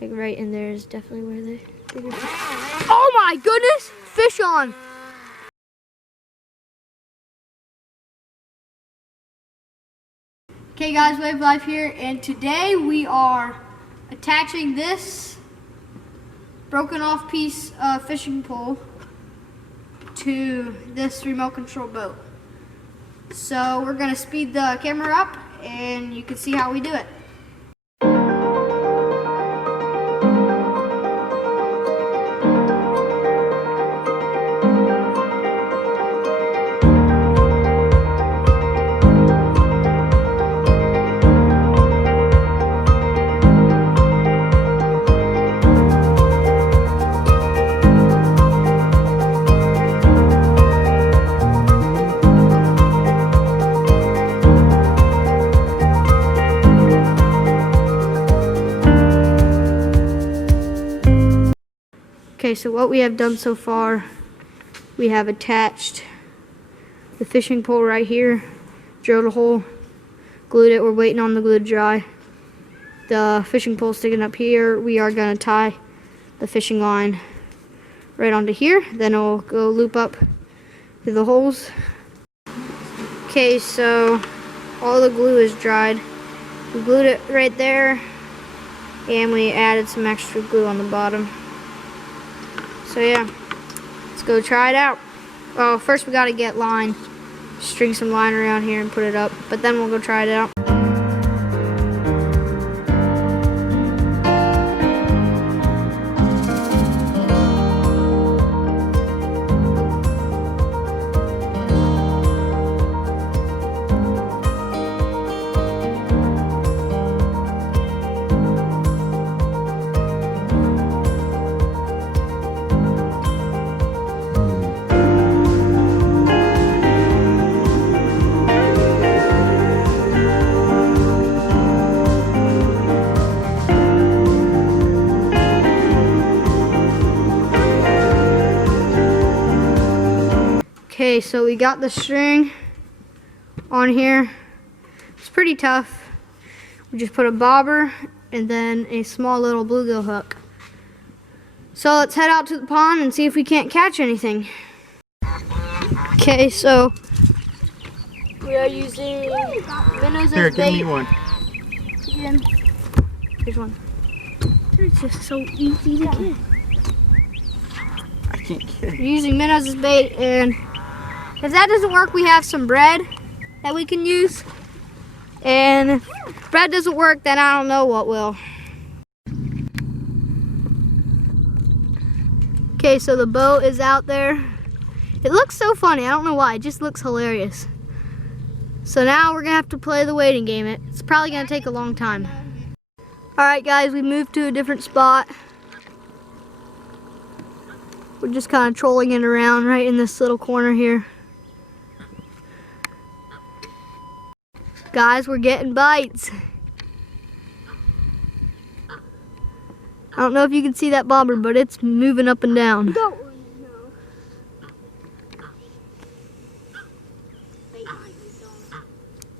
Like right in there is definitely where the bigger fish. Oh my goodness! Fish on! Okay guys, Wave Life here, and today we are attaching this broken off piece of fishing pole to this remote control boat. So we're gonna speed the camera up and you can see how we do it. Okay, so what we have done so far, we have attached the fishing pole right here, drilled a hole, glued it. We're waiting on the glue to dry. The fishing pole sticking up here, we are going to tie the fishing line right onto here. Then it'll go loop up through the holes. Okay, so all the glue is dried. We glued it right there, and we added some extra glue on the bottom. So yeah, let's go try it out. Well, first we gotta get line, string some line around here and put it up, but then we'll go try it out. Okay, so we got the string on here. It's pretty tough. We just put a bobber and then a small little bluegill hook. So let's head out to the pond and see if we can't catch anything. Okay, so we are using minnows as bait. Here, give me one. Again. Here's one. They're just so easy to get. I can't get it. We're using minnows as bait, and if that doesn't work, we have some bread that we can use. And if bread doesn't work, then I don't know what will. Okay, so the boat is out there. It looks so funny. I don't know why. It just looks hilarious. So now we're going to have to play the waiting game. It's probably going to take a long time. Alright guys, we moved to a different spot. We're just kind of trolling it around right in this little corner here. Guys, we're getting bites. I don't know if you can see that bobber, but it's moving up and down.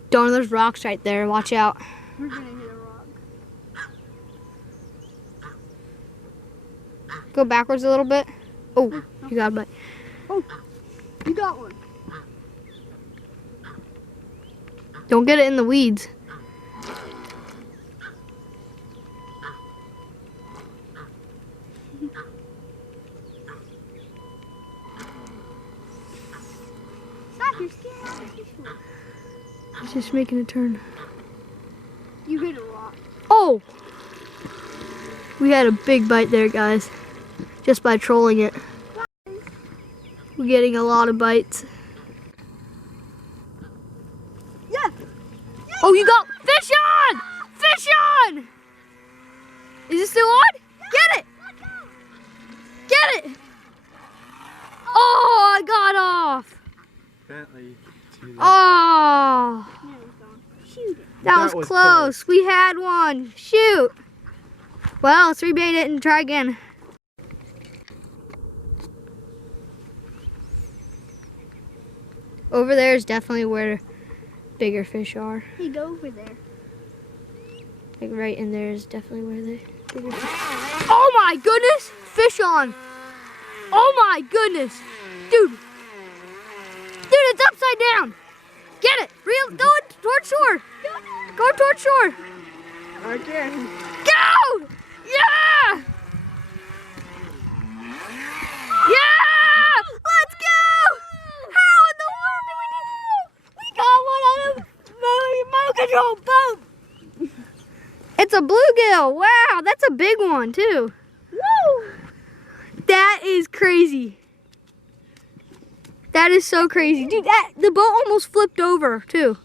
Darn, there's rocks right there. Watch out. We're gonna hit a rock. Go backwards a little bit. Oh, you got a bite. Oh, you got one. Don't get it in the weeds. Stop, you're scared. It's just making a turn. You hit a rock. Oh! We had a big bite there, guys. Just by trolling it. We're getting a lot of bites. Yeah. Oh, you got fish on! Fish on! Is it still on? Get it! Get it! Oh, I got off! Bentley. Oh! Shoot it. That was close. We had one. Shoot. Well, let's rebait it and try again. Over there is definitely where bigger fish are. Hey, go over there. Like right in there is definitely where the Oh my goodness! Fish on! Oh my goodness! Dude! Dude, it's upside down! Get it! Go toward shore! Go toward shore! Again. Go! Yeah! Yeah! Let's go! How in the world did we do? We got one on a remote control boat! It's a bluegill! Wow, that's a big one too. Woo! That is crazy. That is so crazy. Dude, the boat almost flipped over too.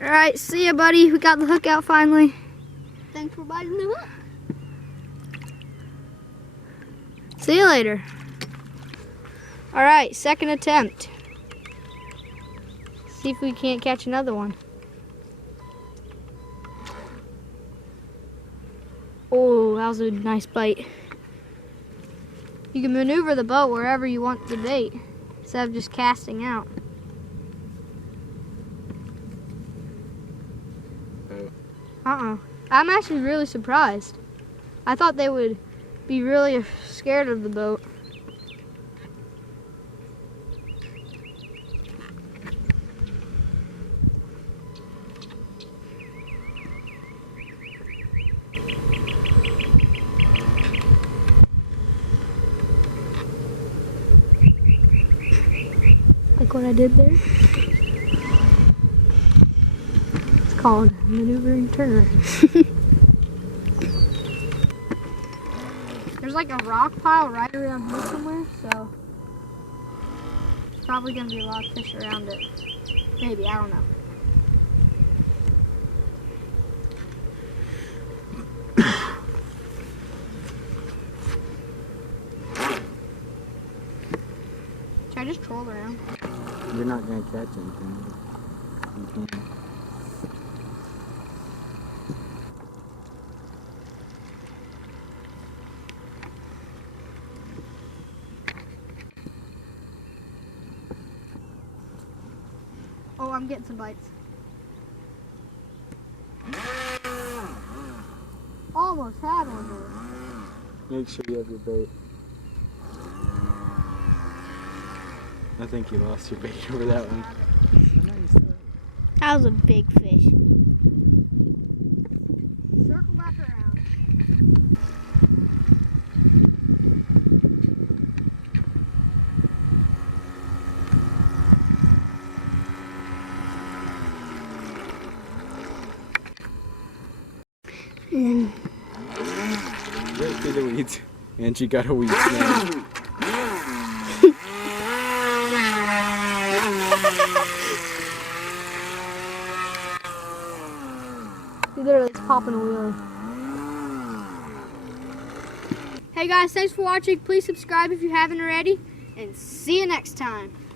All right, see ya, buddy. We got the hook out finally. Thanks for biting the hook. See you later. All right, second attempt. See if we can't catch another one. Oh, that was a nice bite. You can maneuver the boat wherever you want the bait instead of just casting out. I'm actually really surprised. I thought they would be really scared of the boat. Like what I did there? It's called maneuvering turn. There's like a rock pile right around here somewhere, so there's probably gonna be a lot of fish around it. Maybe, I don't know. Should I just troll around? You're not gonna catch anything. You can. Oh, I'm getting some bites. Almost had one there. Make sure you have your bait. I think you lost your bait over that one. That was a big fish. Circle back around. And Right through the weeds. And she got a weed snag. he literally is popping a wheelie. Hey guys, thanks for watching. Please subscribe if you haven't already. And see you next time.